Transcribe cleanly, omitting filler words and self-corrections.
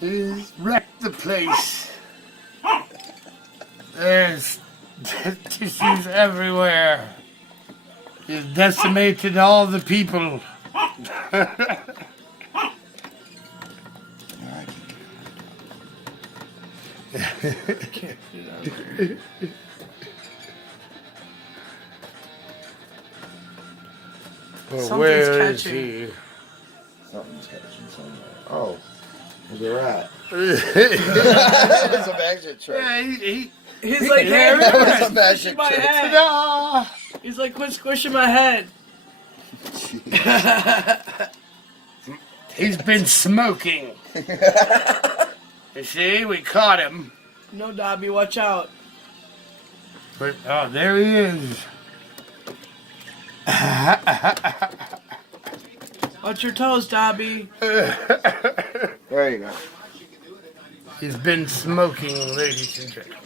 He's wrecked the place. There's tissues everywhere. He's decimated all the people. Well, where is he? Something's catching somewhere. Oh, there's a rat. It's a magic trick. Yeah, He's like, there hey, it quit is. That's a magic squishing my trick. head. Ta-da! He's like, quit squishing my head. He's been smoking. You see, we caught him. No, Dobby, watch out. But, oh, there he is. Watch your toes, Dobby. There you go. He's been smoking, ladies and gentlemen.